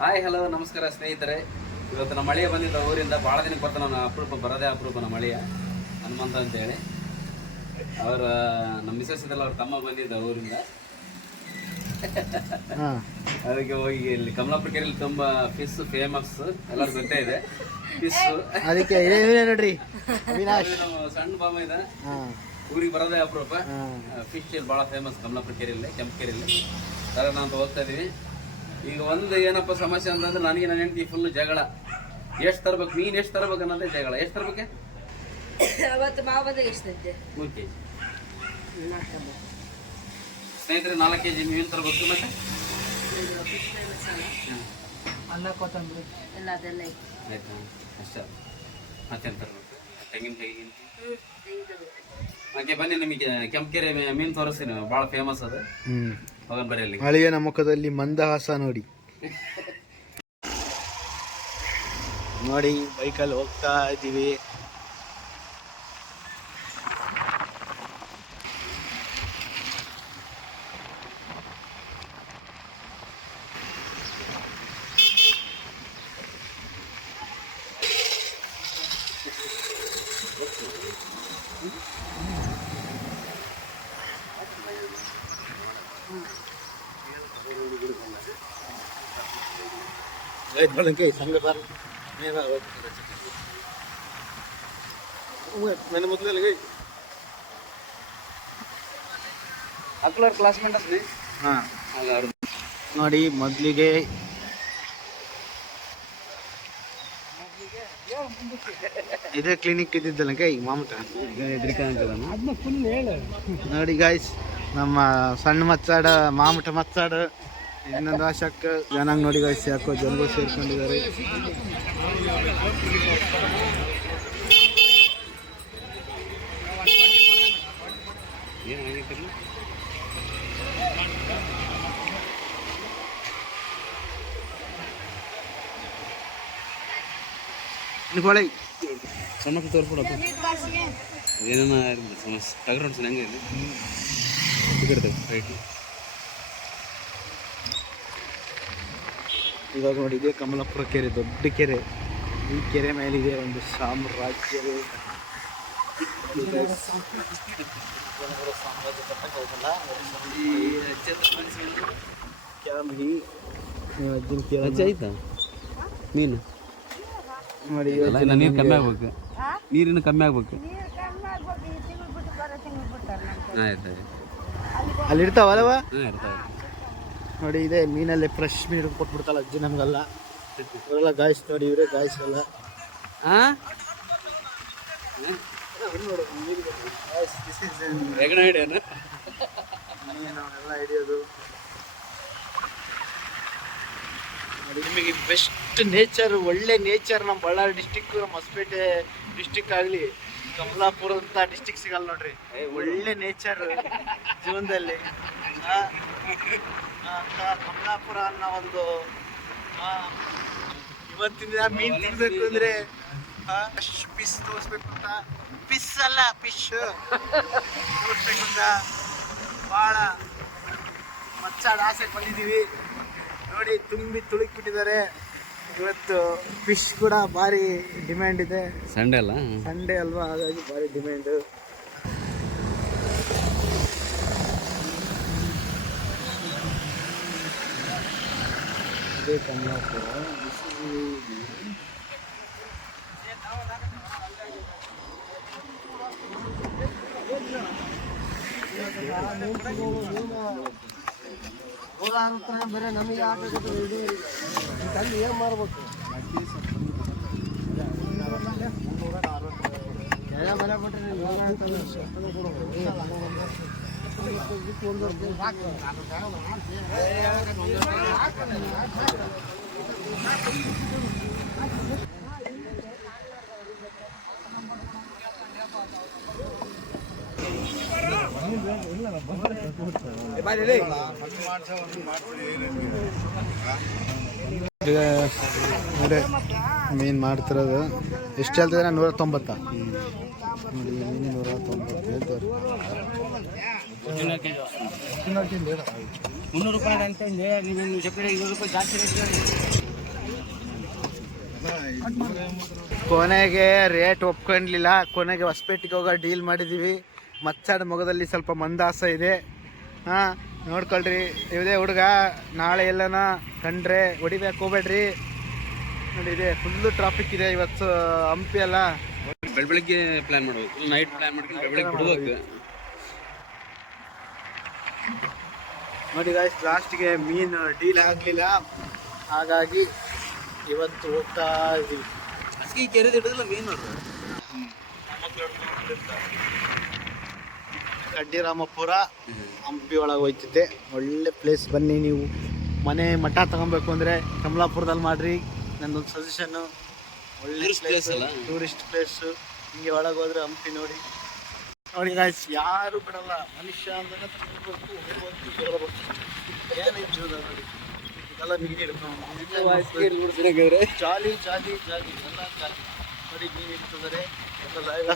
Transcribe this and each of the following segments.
Hi hello ನಮಸ್ಕಾರ ಸ್ನೇಹಿತರೆ. ಇವತ್ತು ನಮ್ಮ ಮಳೆಯ ಬಂದಿದ್ದ ಊರಿಂದ ಭಾಳ ದಿನಕ್ಕೆ ಬರ್ತಾನೆ ನಾನು ಅಪರೂಪ ಬರೋದೇ ಅಪರೂಪ ನಮ್ಮ ಮಳೆಯ ಹನುಮಂತ ಅಂತೇಳಿ. ಅವರ ನಮ್ಮ ಮಿಸಸ್ ಇದೆಲ್ಲ ಅವ್ರ ತಮ್ಮ ಬಂದಿದ್ದ ಊರಿಂದ. ಹಾಂ. ಅದಕ್ಕೆ ಹೋಗಿ ಇಲ್ಲಿ ಕಮಲಾಪುರ ಕೆರೆಯಲ್ಲಿ ತುಂಬ ಫಿಶ್ ಫೇಮಸ್ ಎಲ್ಲರೂ ಗೊತ್ತೇ ಇದೆ. ಫಿಶ್ ಅದಕ್ಕೆ ನೋಡ್ರಿ. ಸಣ್ಣ ಬಾಮ ಇದೆ. ಊರಿಗೆ ಬರೋದೇ ಅಪರೂಪ. ಫಿಶ್ ಇಲ್ಲಿ ಭಾಳ ಫೇಮಸ್ ಕಮಲಾಪುರ ಕೆರೆಯಲ್ಲಿ ಕೆಂಪು ಕೆರೆಯಲ್ಲಿ. ತರೋಣ ಅಂತ ಹೋಗ್ತಾ ಇದೀವಿ. ಈಗ ಒಂದು ಏನಪ್ಪ ಸಮಸ್ಯೆ ಅಂತಂದ್ರೆ ನನಗೆ ನನ್ನ ಹೆಂಡತಿ ಫುಲ್ ಜಗಳ. ಎಷ್ಟು ತರ್ಬೇಕು? ನೀನು ಎಷ್ಟು ತರ್ಬೇಕು ಅನ್ನೋದೇ ಜಗಳ. ಎಷ್ಟು ತರ್ಬೇಕೆ? ಅವತ್ತು ಮಾವ ಬಂದಾಗ ಮೂರು ಕೆ ಜಿ ಸ್ನೇಹಿತರೆ ನಾಲ್ಕು ಕೆ ಜಿ ಮೀನು ತರ್ಬೇಕು ಮತ್ತೆ? ಅನ್ನ ಕೊತ್ತಂಬರಿ. ಎಲ್ಲ ಅದೆಲ್ಲ ಆಯ್ತಾ? ಅಷ್ಟೇ. ಮತ್ತೇನು ತರ್ಬೇಕು? ತೆಂಗಿನಕಾಯಿ ಓಕೆ ಬನ್ನಿ ನಿಮಗೆ ಕೆಂಪಕೆರೆ ಮೀನು ತೋರಿಸ್ತೀನಿ. ಭಾಳ ಫೇಮಸ್ ಅದು. ಅಳಿಯನ ಮುಖದಲ್ಲಿ ಮಂದಹಾಸ ನೋಡಿ. ನೋಡಿ ಬೈಕಲ್ಲಿ ಹೋಗ್ತಾ ಇದ್ದೀವಿ. ಸಂಘ ಸರ್ मैंने मतलब लगे ಅಕ್ಲರ್ ಕ್ಲಾಸ್ಮೇಟ್ ಅಸ್ನೇ ಹಾಂ ಅಲ್ಲ ಅವ್ರು ನೋಡಿ ಮೊದಲಿಗೆ ಇದೇ ಕ್ಲಿನಿಕ್ ಇದ್ದಿದ್ದಲ್ಲ ಕೈ ಮಾಮಟ ಹೆದರಿಕೆ ಅಂತದನ್ನು ನೋಡಿ ಗಾಯ್ಸ್ ನಮ್ಮ ಸಣ್ಣ ಮಚ್ಚಾಡ ಮಾಮಟ ಮಚ್ಚಾಡ ಇನ್ನೊಂದು ವರ್ಷಕ್ಕೆ ಚೆನ್ನಾಗಿ ನೋಡಿ ಗಾಯ್ಸ್ ಯಾಕೋ ಜನಗಳು ಸೇರ್ಕೊಂಡಿದ್ದಾರೆ. ಏನಾಗೈತಿಲ್ಲ ಸಣ್ಣಕ್ಕೆ ತೋರಿಸ್ಬಿಡಪ್ಪ ಏನೇನ ಸಮಸ್ಯೆ. ಟಗರ್ ಹೊಡ್ಸನ್ ಹೆಂಗೆ ಇದೆ ಸಿಗಿಡ್ತೇವೆ ರೈಟ್ ಇವಾಗ ನೋಡಿ ಇದೇ ಕಮಲಾಪುರ ಕೆರೆ ದೊಡ್ಡ ಕೆರೆ. ಈ ಕೆರೆ ಮೇಲಿದೆ ಒಂದು ಸಾಮ್ರಾಜ್ಯವೇ ಸಾಮ್ರಾಜ್ಯ ನೀನು? ನೋಡಿ ನೀರು ಕಮ್ಮಿ ಆಗ್ಬೇಕು. ನೀರಿನ ಕಮ್ಮಿ ಆಗ್ಬೇಕು. ಆಯ್ತು ಅಲ್ಲಿ ಇರ್ತಾವಲ್ಲವ ಹಾಂ ಇರ್ತಾವೆ. ನೋಡಿ ಇದೆ ಮೀನಲ್ಲಿ ಫ್ರೆಶ್ ಮೀನು ಕೊಟ್ಬಿಡ್ತಲ್ಲ ಅಜ್ಜಿ ನಮಗೆಲ್ಲ. ಇವರೆಲ್ಲ ಗಾಯ್ಸ್ ನೋಡಿ ಇವರೇ ಗಾಯ್ಸ್ ಎಲ್ಲ. ಹಾಂ ಮೀನವನ್ನೆಲ್ಲ ಹಿಡಿಯೋದು. ನಿಮಗೆ ಬೆಸ್ಟ್ ನೇಚರ್ ಒಳ್ಳೆ ನೇಚರ್ ನಮ್ಮ ಬಳ್ಳಾರಿ ಡಿಸ್ಟಿಕ್ ನಮ್ಮ ಹೊಸಪೇಟೆ ಡಿಸ್ಟಿಕ್ ಆಗಲಿ. ಕಮಲಾಪುರ ಅಂತ ಡಿಸ್ಟಿಕ್ ಸಿಗಲ್ಲ ನೋಡ್ರಿ. ಒಳ್ಳೆ ನೇಚರ್ ಜೀವನದಲ್ಲಿ. ಕಮಲಾಪುರ ಅನ್ನೋ ಒಂದು ಇವತ್ತಿನ ದಿನ ಮೀನ್ ತಿನ್ಬೇಕು ಅಂದ್ರೆ ಪಿಸ್ ತೋರಿಸ್ಬೇಕು ಅಂತ. ಪಿಸ್ ಅಲ್ಲ ಫಿಶ್ ತೋರಿಸ್ಬೇಕು ಅಂತ ಭಾಳ ಮಚ್ಚಾಡ ಆಸೆ ಬಂದಿದ್ದೀವಿ ನೋಡಿ ತುಂಬಿ ತುಳುಕ್ಬಿಟ್ಟಿದ್ದಾರೆ. ಇವತ್ತು ಫಿಶ್ ಕೂಡ ಭಾರಿ ಡಿಮ್ಯಾಂಡ್ ಇದೆ. ಸಂಡೇ ಅಲ್ಲ? ಸಂಡೇ ಅಲ್ವಾ? ಹಾಗಾಗಿ ಭಾರಿ ಡಿಮ್ಯಾಂಡ್ ಇದೇ ಕಮಲಾಪುರ ಬರೀ ನಮಗೆ ಆಗಬೇಕು ಏನು ಮಾಡ್ಬೇಕು? ನೋಡಿ ಮೀನು ಮಾಡ್ತಿರೋದು. ಎಷ್ಟು ಹೇಳ್ತಿದ್ರೆ? ನೂರ ತೊಂಬತ್ತ ನೋಡಿ ಮೀನು ನೂರ ತೊಂಬತ್ತು ಮುನ್ನೂರು ರೂಪಾಯಿ ಅಂತ ನೀವೇನು ಸೆಪ್ರೇಟ್ ಇನ್ನೂರು ರೂಪಾಯಿ ಜಾಸ್ತಿ ರೇಟ್ ಕೊನೆಗೆ ರೇಟ್ ಒಪ್ಕೊಂಡ್ಲಿಲ್ಲ ಕೊನೆಗೆ ಹೊಸಪೇಟೆಗೆ ಹೋಗೋ ಡೀಲ್ ಮಾಡಿದ್ದೀವಿ ಮಚ್ಚಾಡ ಮೊಗದಲ್ಲಿ ಸ್ವಲ್ಪ ಮಂದಾಸ ಇದೆ. ಹಾಂ ನೋಡ್ಕೊಳ್ರಿ. ಇದೇ ಹುಡುಗ ನಾಳೆ ಎಲ್ಲನ ಕಂಡ್ರೆ ಹೊಡಿಬೇಕು ಹೋಗ್ಬೇಡ್ರಿ. ನೋಡಿ ಇದೆ ಫುಲ್ಲು ಟ್ರಾಫಿಕ್ ಇದೆ ಇವತ್ತು ಹಂಪಿ ಅಲ್ಲ. ಬೆಳ ಬೆಳಗ್ಗೆ ಪ್ಲಾನ್ ಮಾಡ್ಬೇಕು. ನೈಟ್ ಪ್ಲಾನ್ ಮಾಡ್ಕೊಂಡು ಬೆಳ ಬೆಳಿಗ್ಗೆ ಬಿಡ್ಬೇಕು. ನೋಡಿ ಗಾಯ್ಸ್ ಲಾಸ್ಟ್ಗೆ ಮೀನು ಡೀಲ್ ಆಗಲಿಲ್ಲ. ಹಾಗಾಗಿ ಇವತ್ತು ಹೋಗ್ತಾ ಇದ್ದೀವಿ. ಅಸ್ಕಿ ಕೆರೆದು ಹಿಡಿದಿಲ್ಲ ಮೀನು ಕಡ್ಡಿರಾಮಪುರ ಹಂಪಿ ಒಳಗೆ ಹೋಯ್ತಿದ್ದೆ. ಒಳ್ಳೆ ಪ್ಲೇಸ್ ಬನ್ನಿ ನೀವು. ಮನೆ ಮಠ ತಗೊಬೇಕು ಅಂದರೆ ಕಮಲಾಪುರದಲ್ಲಿ ಮಾಡ್ರಿ. ನಂದೊಂದು ಸಜೆಷನ್ನು ಒಳ್ಳೆ ಪ್ಲೇಸ್ ಅಲ್ಲ? ಟೂರಿಸ್ಟ್ ಪ್ಲೇಸು ಹಿಂಗೆ ಒಳಗೆ ಹೋದ್ರೆ ಹಂಪಿ ನೋಡಿ. ನೋಡಿ ಗಾಯ್ಸ್ ಯಾರು ಬಿಡಲ್ಲ. ಮನುಷ್ಯ ಅಂದ್ರೆ ತಿನ್ಬೇಕು, ಹೋಗ್ಬೇಕು, ಬರಬೇಕು. ಏನೇ ಜೀವನ ನೋಡಿ ಇದೆಲ್ಲ ಮೀನು ಹಿಡ್ಕೊಂಡು ಜಾಲಿ ಜಾಲಿ ಜಾಲಿ ಎಲ್ಲ ಜಾಲಿ. ನೋಡಿ ಮೀನು ಇರ್ತದರೆ ಎಲ್ಲ ಲೈವ್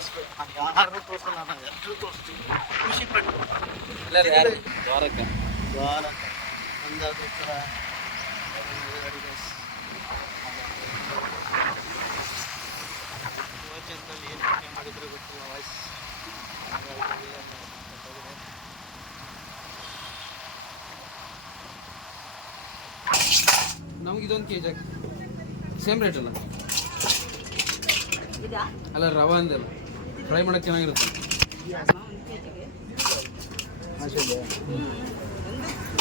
ಯಾರು ತೋರಿಸಲ್ಲ ನಾನು ಎಲ್ಲರೂ ತೋರಿಸ್ತೀನಿ. ಖುಷಿ ಪಟ್ಟು. ವಾರಕ್ಕೆ ದ್ವಾರಕ. ಅಂದಾಜು guys. ಯೋಚನೆದಲ್ಲಿ ಏನು ಮಾಡಿದ್ರೆ ಗೊತ್ತಿಲ್ಲ ವಾಯ್ಸ್. ನಮ್ಗೆ ಇದೊಂದು ಕೆ ಜಿ ಸೇಮ್ ರೇಟ್ ಅಲ್ಲ. ಇದಾ? ಅಲ್ಲ ರವಾ ಅಂದಲ್ಲ ಫ್ರೈ ಮಾಡಕ್ಕೆ ಚೆನ್ನಾಗಿರುತ್ತೆ. ಒಂದು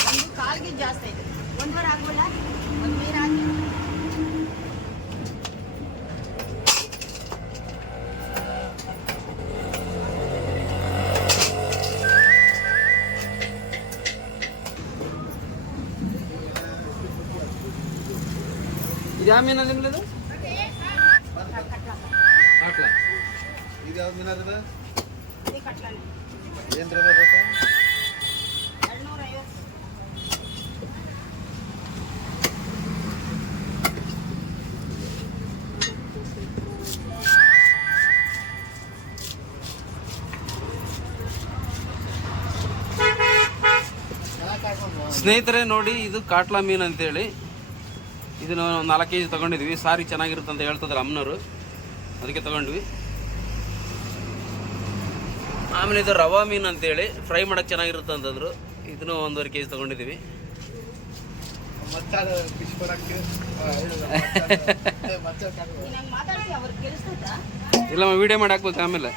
ಒಂದು ಕಾಲ್ಗೆ ಜಾಸ್ತಿ ಇದು ಇದು ಯಾವ್ದು ಏನು ಸ್ನೇಹಿತರೆ ನೋಡಿ ಇದು ಕಾಟ್ಲಾ ಮೀನು ಅಂತೇಳಿ. ಇದನ್ನು ಒಂದು ನಾಲ್ಕು ಕೆ ಜಿ ತೊಗೊಂಡಿದ್ವಿ ಸಾರಿ ಚೆನ್ನಾಗಿರುತ್ತೆ ಅಂತ ಹೇಳ್ತಿದ್ರು ಅಮ್ಮನವರು. ಅದಕ್ಕೆ ತಗೊಂಡ್ವಿ. ಆಮೇಲೆ ಇದು ರವಾ ಮೀನು ಅಂತೇಳಿ ಫ್ರೈ ಮಾಡೋಕೆ ಚೆನ್ನಾಗಿರುತ್ತೆ ಅಂತಂದ್ರು. ಇದನ್ನು ಒಂದೂವರೆ ಕೆ ಜಿ ತೊಗೊಂಡಿದ್ದೀವಿ ಇಲ್ಲಮ್ಮ ವಿಡಿಯೋ ಮಾಡಿ ಹಾಕ್ಬೇಕು ಆಮೇಲೆ.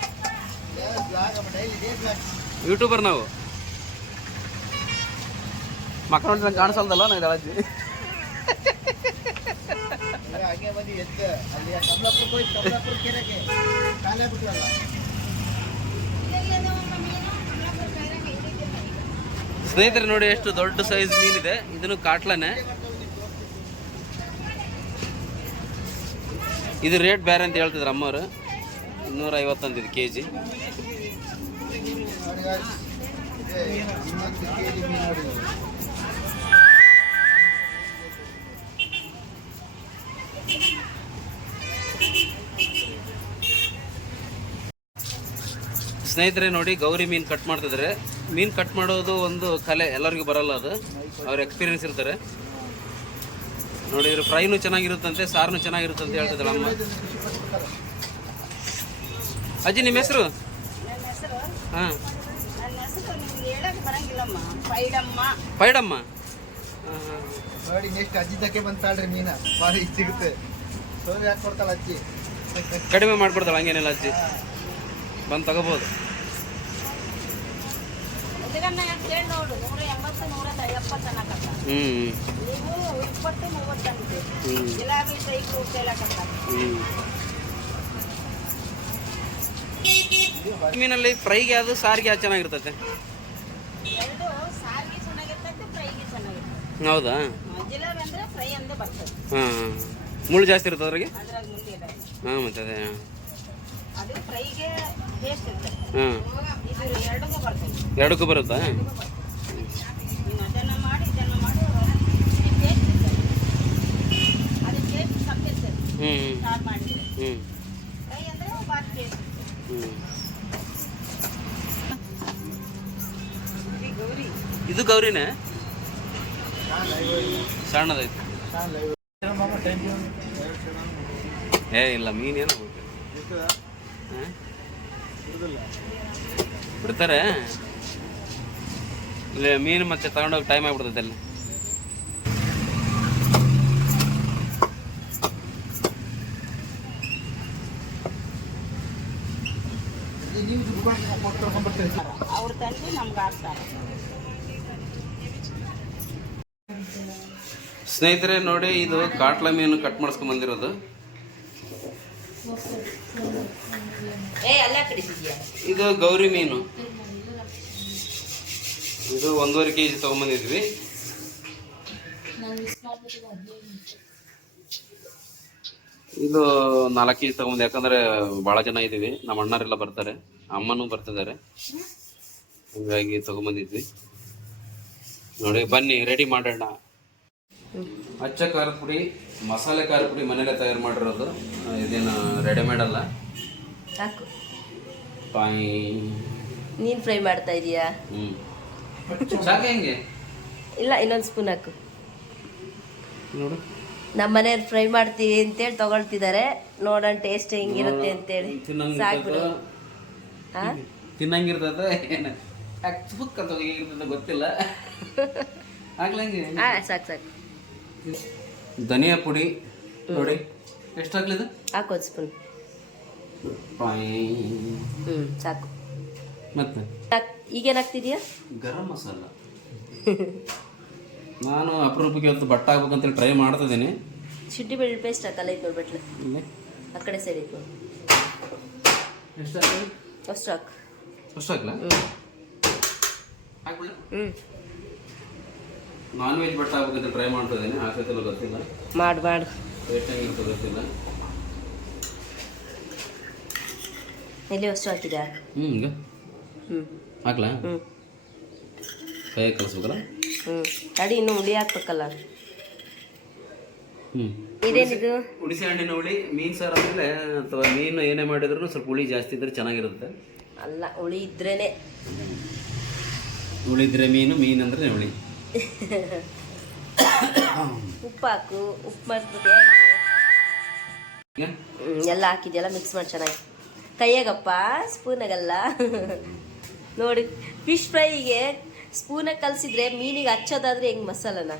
ಯೂಟ್ಯೂಬರ್ ನಾವು. ಮಕ್ಕಳ ಕಾಣಿಸಲ್ದಲ್ಲ ನಾವು ಅಜ್ಜಿ ಬಂದು ಎದ್ದ ಅಲ್ಲಿ ಕಮಲಾಪುರಕ್ಕೆ ಹೋಗಿ ಕಮಲಾಪುರ ಕೆರೆಗೆ ಕಾಲೇ ಬಿಟ್ರಲ್ಲ ಸ್ನೇಹಿತರೆ ನೋಡಿ ಎಷ್ಟು ದೊಡ್ಡ ಸೈಜ್ ಮೀನಿದೆ ಇದನ್ನು ಕಾಟ್ಲನೆ ಇದು ರೇಟ್ ಬೇರೆ ಅಂತ ಹೇಳ್ತಿದ್ರು ಅಮ್ಮವರು ಇನ್ನೂರ ಐವತ್ತಂದಿದ್ದು ಕೆ ಜಿ ಸ್ನೇಹಿತರೆ ನೋಡಿ ಗೌರಿ ಮೀನು ಕಟ್ ಮಾಡ್ತಿದ್ದಾರೆ ಮೀನು ಕಟ್ ಮಾಡೋದು ಒಂದು ಕಲೆ ಎಲ್ಲರಿಗೂ ಬರಲ್ಲ ಅದು. ಅವ್ರ ಎಕ್ಸ್ಪೀರಿಯನ್ಸ್ ಇರ್ತಾರೆ. ನೋಡಿದ್ರೆ ಫ್ರೈನು ಚೆನ್ನಾಗಿರುತ್ತಂತೆ ಸಾರ್ನು ಚೆನ್ನಾಗಿರುತ್ತಂತೆ ಹೇಳ್ತಿದ್ರು ಅಮ್ಮ. ಅಜ್ಜಿ ನಿಮ್ಮ ಹೆಸರು? ಹಾಂ. ಪೈಡಮ್ಮ. ನೋಡಿ ನೆಕ್ಸ್ಟ್ ಅಜ್ಜಿದ್ದಕ್ಕೆ ಬಂತಾಳ್ರಿ ಮೀನ. ಬಾರಿ ಸಿಗುತ್ತೆ. ಸೋರಿ ಯಾಕೆ ಕೊಡ್ತಾಳ ಅಜ್ಜಿ? ಕಡಿಮೆ ಮಾಡ್ಕೊಡ್ತಾಳೆ ಹಂಗೇನಿಲ್ಲ ಅಜ್ಜಿ. ಬಂದು ತಗೋಬೋದು. ಕೇಳಿ ನೋಡು ನೂರ ಎಂಬತ್ತು ನೂರ ಎಪ್ಪತ್ತು ಅನ್ನಕತ್ತ ನೀವು ಇಪ್ಪತ್ತು ಮೂವತ್ತು ಅಂತೀವಿ ಗುಲಾಬಿ ಮೀನಲ್ಲಿ ಫ್ರೈಗೆ ಅದು ಸಾರಿಗೆ ಅದು ಚೆನ್ನಾಗಿರ್ತೈತೆ? ಎರಡು ಸಾರಿಗೆ ಚೆನ್ನಾಗಿರ್ತೈತೆ ಫ್ರೈಗೆ ಚೆನ್ನಾಗಿರ್ತೈತೆ. ಹೌದಾ? ಜಿಲಾಬಿ ಅಂದ್ರೆ ಫ್ರೈ ಅಂದೇ ಬರ್ತದೆ. ಹಾಂ ಮುಳ್ಳು ಜಾಸ್ತಿ ಇರ್ತದೆ ಅದ್ರಾಗೆ. ಹಾಂ ಮತ್ತೆ ಅದೇ ಅದು ಫ್ರೈಗೆ ಟೇಸ್ಟ್ ಇರ್ತದೆ. ಹಾಂ. ಎರಡಕ್ಕೂ ಬರುತ್ತಾ? ಹ್ಞೂ ಗೌರಿ ಇದು ಗೌರಿನೇ? ಸಣ್ಣದೈತಿ ಏ ಇಲ್ಲ ಮೀನೇನು ಬಿಡ್ತಾರೆ. ಮೀನು ಮತ್ತೆ ತಗೊಂಡೋಗಿ ಟೈಮ್ ಆಗ್ಬಿಡ್ತದೆ ಅಲ್ಲಿ. ಅವ್ರ ತಂದು ನಮ್ಗೆ ಆಡ್ತಾರೆ. ಸ್ನೇಹಿತರೆ ನೋಡಿ ಇದು ಕಾಟ್ಲ ಮೀನು ಕಟ್ ಮಾಡಿಸ್ಕೊಂಡ್ ಬಂದಿರೋದು. ಇದು ಗೌರಿ ಮೀನು. ಇದು ಒಂದೂವರೆ ಕೆ ಜಿ ತೊಗೊಂಬಂದಿದ್ವಿ. ಇದು ನಾಲ್ಕು ಕೆ ಜಿ ತೊಗೊಂಬಂದು ಯಾಕಂದ್ರೆ ಬಹಳ ಜನ ಇದೀವಿ ನಮ್ಮ ಅಣ್ಣರೆಲ್ಲ ಬರ್ತಾರೆ. ಅಮ್ಮನೂ ಬರ್ತಿದ್ದಾರೆ. ಹಂಗಾಗಿ ತೊಗೊಂಬಂದಿದ್ವಿ. ನೋಡಿ ಬನ್ನಿ ರೆಡಿ ಮಾಡೋಣ. ಅಚ್ಚ ಖಾರ ಪುಡಿ ಮಸಾಲೆ ಖಾರ ಪುಡಿ ಮನೇಲೆ ತಯಾರು ಮಾಡಿರೋದು. ಇದೇನು ರೆಡಿಮೇಡ್ ಅಲ್ಲ ಪಾಯಿ ನೀನು ಫ್ರೈ ಮಾಡ್ತಾ ಇದೀಯಾ? ಸಾಕ ಹೆಂಗೆ? ಇಲ್ಲ ಇನ್ನೊಂದು ಸ್ಪೂನ್ ಹಾಕು. ನೋಡು. ನಮ್ಮ ಮನೆಯವ್ರು ಫ್ರೈ ಮಾಡ್ತೀವಿ ಅಂತೇಳಿ ತಗೊಳ್ತಿದ್ದಾರೆ ನೋಡೋಣ ಟೇಸ್ಟ್ ಹೆಂಗಿರುತ್ತೆ ಅಂತೇಳಿ. ಸಾಕು ತಿನ್ನಂಗಿರ್ತದ ಏನು? ಅಂತ ಹೇಗಿರ್ತದ ಗೊತ್ತಿಲ್ಲ. ಆಗ್ಲಂಗೆ ಹಾ ಸಾಕು ಸಾಕು. ಧನಿಯಾ ಪುಡಿ. ನೋಡಿ. ಎಷ್ಟು ಹಾಕು ಒಂದು ಸ್ಪೂನ್. ಹ್ಞೂ ಸಾಕು. ಮತ್ತೆ? ಹಾಕ್ ಈಗೇನು ಹಾಕ್ತಿದ್ಯಾ ಗರಂ ಮಸಾಲ. ನಾನು ಅಪರೂಪಕ್ಕೆ ಇವತ್ತು ಬಟ್ಟ ಹಾಕ್ಬೇಕಂತೇಳಿ ಟ್ರೈ ಮಾಡ್ತಿದ್ದೀನಿ. ಶುಂಠಿ ಬೆಳ್ಳುಳ್ಳಿ ಪೇಸ್ಟ್ ಹಾಕಲ್ಲ ಇದು ಬಟ್ಲೆ. ಆ ಕಡೆ ಸೈಡ್ ಇತ್ತು ಎಷ್ಟಾಗ್ಲಿ ಅಷ್ಟು ಹಾಕು. ಅಷ್ಟು ಹಾಕ್ಲಾ? ಹಾಕ್ಬಿಡ. ಹ್ಞೂ ನಾನ್ ವೆಜ್ ಬಟ್ಟ ಹಾಕ್ಬೇಕಂತ ಟ್ರೈ ಮಾಡ್ತಿದ್ದೀನಿ. ಹಾಕೈತಲ್ಲ ಗೊತ್ತಿಲ್ಲ. ಮಾಡಿ ಮಾಡು ಟೇಸ್ಟ್ ಹೆಂಗಿರ್ತದೆ ಗೊತ್ತಿಲ್ಲ. ಎಲ್ಲಿ ಅಷ್ಟು ಹಾಕಿದ್ಯಾ? ಹ್ಞೂ ಹಿಂಗೆ. ಹ್ಞೂ ಹಾಕ್ಲಾ? ಹ್ಞೂ ಕೈ ಕಲಿಸ್ಬೇಕಲ್ಲ ಹ್ಞೂ ತಡಿ ಇನ್ನು ಹುಳಿ ಹಾಕ್ಬೇಕಲ್ಲ? ಹ್ಞೂ ಇದೇನಿದು? ಹುಣಸೆ ಹಣ್ಣಿನ ಹುಳಿ ಮೀನು ಸಾರು ಆಮೇಲೆ ಅಥವಾ ಮೀನು ಏನೇ ಮಾಡಿದ್ರು ಸ್ವಲ್ಪ ಹುಳಿ ಜಾಸ್ತಿ ಇದ್ರೆ ಚೆನ್ನಾಗಿರುತ್ತೆ. ಅಲ್ಲ ಹುಳಿ ಇದ್ರೇನೆ. ಹುಳಿದ್ರೆ ಮೀನು ಮೀನು ಅಂದ್ರೆ ಹುಳಿ. ಉಪ್ಪು ಹಾಕು. ಉಪ್ಪು ಮಾಡಿಸ್ಬಿಟ್ಟು ಈಗ ಎಲ್ಲ ಹಾಕಿದ್ಯಲ್ಲ ಮಿಕ್ಸ್ ಮಾಡಿ ಚೆನ್ನಾಗಿ. ಕೈಯಾಗಪ್ಪ ಸ್ಪೂನಾಗಲ್ಲ. ನೋಡಿ ಫಿಶ್ ಫ್ರೈಗೆ ಸ್ಪೂನಾಗ ಕಲಸಿದ್ರೆ ಮೀನಿಗೆ ಹಚ್ಚೋದಾದ್ರೆ ಹೆಂಗೆ ಮಸಾಲನ?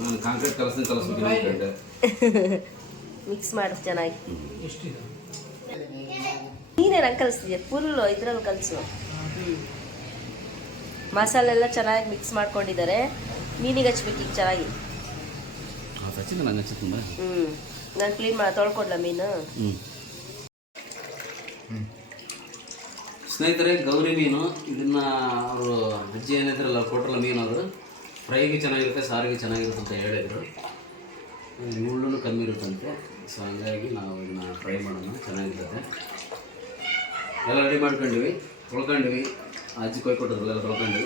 ನಾನು ಅನ್ಕೊಂಡೆ ಮಿಕ್ಸ್ ಮಾಡು ಚೆನ್ನಾಗಿ. ನೀನೇನು ನಂಗೆ ಕಲಿಸ್ತಿದ್ಯಾ? ಫುಲ್ಲು ಇದ್ರಲ್ಲಿ ಕಲಿಸು. ಮಸಾಲೆ ಎಲ್ಲ ಚೆನ್ನಾಗಿ ಮಿಕ್ಸ್ ಮಾಡ್ಕೊಂಡಿದ್ದಾರೆ. ಮೀನಿಗೆ ಹಚ್ಬೇಕು ಈಗ ಚೆನ್ನಾಗಿ. ಹಚ್ಚಿದ ನಂಗೆ ಹಚ್ಚುತ್ತಂದ ಹ್ಞೂ ನಾನು ಕ್ಲೀನ್ ಮಾಡಿ ತೊಳ್ಕೊಡ್ಲ ಮೀನು? ಹ್ಞೂ ಸ್ನೇಹಿತರೆ ಗೌರಿ ಮೀನು ಇದನ್ನ ಅವರು ಅಜ್ಜಿ ಏನಿದ್ರಲ್ಲ ಕೊಟ್ಟರಲ್ಲ ಮೀನು ಅದು. ಫ್ರೈಗೆ ಚೆನ್ನಾಗಿರುತ್ತೆ ಸಾರಿಗೆ ಚೆನ್ನಾಗಿರುತ್ತೆ ಅಂತ ಹೇಳಿದರು. ಮುಳ್ಳು ಕಮ್ಮಿ ಇರುತ್ತಂತೆ. ಸೊ ಹಂಗಾಗಿ ನಾವು ಇದನ್ನ ಫ್ರೈ ಮಾಡೋಣ ಚೆನ್ನಾಗಿರುತ್ತೆ. ಎಲ್ಲ ರೆಡಿ ಮಾಡ್ಕೊಂಡ್ವಿ ತೊಳ್ಕೊಂಡ್ವಿ. ಅಜ್ಜಿ ಕೊಯ್ ಕೊಟ್ಟಿದ್ರಲ್ಲ ಎಲ್ಲ ತೊಳ್ಕೊಂಡ್ವಿ.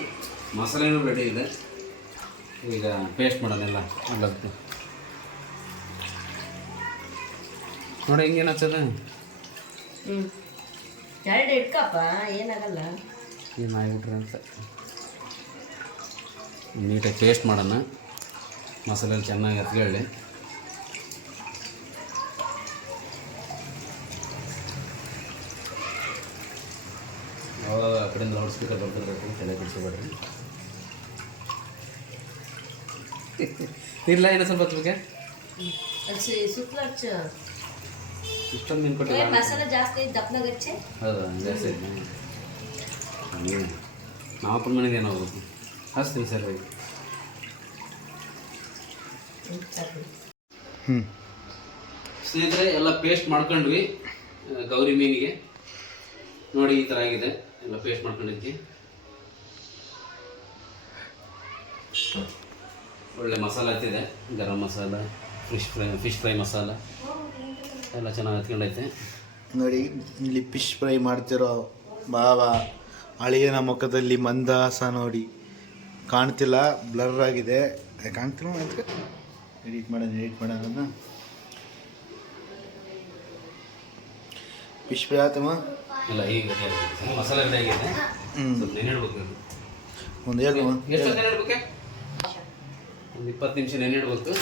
ಮಸಾಲೆನೂ ರೆಡಿ ಇದೆ. ಈಗ ಪೇಸ್ಟ್ ಮಾಡೋಣ ಎಲ್ಲ ಅಲ್ಲದ್ದು ನೋಡಿ ಹಿಂಗೇನು ಹಚ್ಚದ? ಹ್ಞೂ ಎರಡು ಇಟ್ಕಪ್ಪ ಏನಾಗಲ್ಲ. ಏನಾಗ್ಬಿಟ್ರೆ ಅಂತ. ನೀಟಾಗಿ ಟೇಸ್ಟ್ ಮಾಡೋಣ. ಮಸಾಲೆ ಚೆನ್ನಾಗಿ ಹತ್ಕೊಳ್ಳಿ ಆ ಕಡೆಯಿಂದ ಸ್ಪೀಕರ್ ಬರ್ತಿರ್ಬೇಕು ತಲೆ ಕೆಡಿಸ್ಕೊಬೇಡ್ರಿ. ಇಲ್ಲ ಏನೋ ಸ್ವಲ್ಪ ಹಚ್ಚಬೇಕೆ ಸುತ್ತಲ ಇಷ್ಟೊಂದು ಮೀನು ಕೊಟ್ಟಿಲ್ಲ. ಮಸಾಲೆ ಜಾಸ್ತಿ ಐತೆ ದಪ್ಪನಾಗ ಹೌದಾ? ಜಾಸ್ತಿ ನಾವು ಅಪ್ಪನ ಮನೆಗೆ ಏನೋ ಹೋಗ್ಬೇಕು. ಹಚ್ತೀವಿ ಸರ್ ಹೋಗಿ. ಹ್ಞೂ ಸ್ನೇಹಿತರೆ ಎಲ್ಲ ಪೇಸ್ಟ್ ಮಾಡ್ಕೊಂಡ್ವಿ ಗೌರಿ ಮೀನಿಗೆ. ನೋಡಿ ಈ ಥರ ಆಗಿದೆ. ಎಲ್ಲ ಪೇಸ್ಟ್ ಮಾಡ್ಕೊಂಡಿದ್ವಿ. ಒಳ್ಳೆ masala ಹತ್ತಿದೆ garam masala fish fry fish fry masala. ಎಲ್ಲ ಚೆನ್ನಾಗಿ ಹತ್ಕೊಂಡೈತೆ ನೋಡಿ ಇಲ್ಲಿ ಫಿಶ್ ಫ್ರೈ ಮಾಡ್ತಿರೋ ಭಾವ ಅಳಿಯನ ಮುಖದಲ್ಲಿ ಮಂದಾಸ ನೋಡಿ. ಕಾಣ್ತಿಲ್ಲ ಬ್ಲರ್ ಆಗಿದೆ. ಕಾಣ್ತಿಲ್ಲ ಎಡಿಟ್ ಮಾಡೋಣ ಎಡಿಟ್ ಮಾಡೋಣ ಫಿಶ್ ಫ್ರೈ ಆತಮ್ಮ? ಇಲ್ಲ ಈಗ. ಮಸಾಲೆ ನೆನೆ ಇಡ್ಬೇಕು. ಒಂದು ಹೇಳು ಎಷ್ಟು ಹೊತ್ತು ಒಂದು ಇಪ್ಪತ್ತು ನಿಮಿಷ ನೆನೆಡ್ಬೇಕು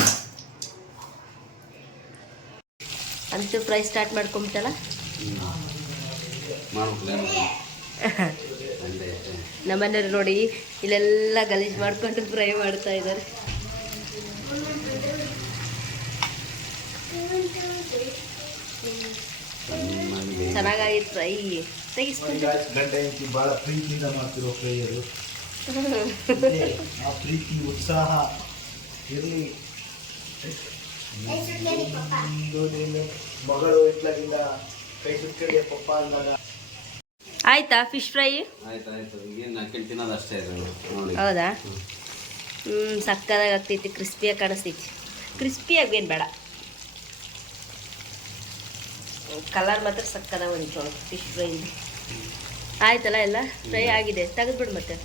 ಅಂತೂ ಫ್ರೈ ಸ್ಟಾರ್ಟ್ ಮಾಡ್ಕೊಂಬಿಟ್ಟಲ್ಲ? ನಮ್ಮನೆಯವ್ರು ನೋಡಿ ಇಲ್ಲೆಲ್ಲ ಗಲೀಜು ಮಾಡ್ಕೊಂಡು ಫ್ರೈ ಮಾಡ್ತಾ ಇದ್ದಾರೆ. ಚೆನ್ನಾಗಿ ಚೆನ್ನಾಗಾಗಿತ್ತು ಫ್ರೈ ತೆಗಿಸ್ಕೊಂಡು. ಗಂಡ ಹೆಂಡತಿ ಭಾಳ ಪ್ರೀತಿಯಿಂದ ಮಾಡ್ತಿರೋ ಫ್ರೈ ಅದು ಆ ಪ್ರೀತಿ ಉತ್ಸಾಹ ಇರಲಿ. ಮಗಳು ಇಟ್ಲಾಗಿಂದ ಕೈ ಸುತ್ತಡಿ ಪಪ್ಪ ಅಂದಾಗ ಆಯ್ತಾ ಫಿಶ್ ಫ್ರೈ ಆಯ್ತು ಆಯ್ತು ಏನು ಹಾಕೊಂಡು ತಿನ್ನೋದು ಅಷ್ಟೇ ನೋಡಿ. ಹೌದಾ? ಹ್ಞೂ ಸಕ್ಕದಾಗ ಆಗ್ತೈತಿ ಕ್ರಿಸ್ಪಿಯಾಗಿ ಕಾಣಿಸ್ತೈತಿ ಕ್ರಿಸ್ಪಿಯಾಗಿ ಏನು ಬೇಡ. ಕಲರ್ ಮಾತ್ರ ಸಕ್ಕದ ಒಂದು ಫಿಶ್ ಫ್ರೈ ಆಯ್ತಲ್ಲ ಎಲ್ಲ? ಫ್ರೈ ಆಗಿದೆ. ತೆಗೆದ್ಬಿಡು ಮತ್ತೆ.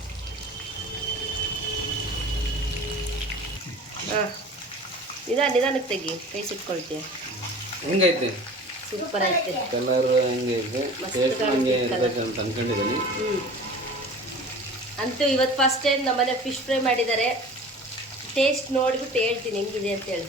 ಹಾಂ. ನಿಧಾನ ನಿಧಾನಕ್ಕೆ ತೆಗಿ. ಕೈ ಸುಟ್ಕೊಳ್ತೀಯ. ಹೆಂಗೈತೆ? ಸೂಪರ್ ಐತೆ ಕಲರ್ ಹೆಂಗೈತೆ? ಟೇಸ್ಟ್ ಹಂಗೆ ಇರ್ಬೇಕು ಅಂತ ಅನ್ಕೊಂಡಿದ್ದೀನಿ. ಅಂತೂ ಇವತ್ತು ಫಸ್ಟ್ ಟೈಮ್ ನಮ್ಮನೆ ಫಿಶ್ ಫ್ರೈ ಮಾಡಿದ್ದಾರೆ. ಟೇಸ್ಟ್ ನೋಡಿಬಿಟ್ಟು ಹೇಳ್ತೀನಿ ಹೆಂಗಿದೆ ಅಂತೇಳಿ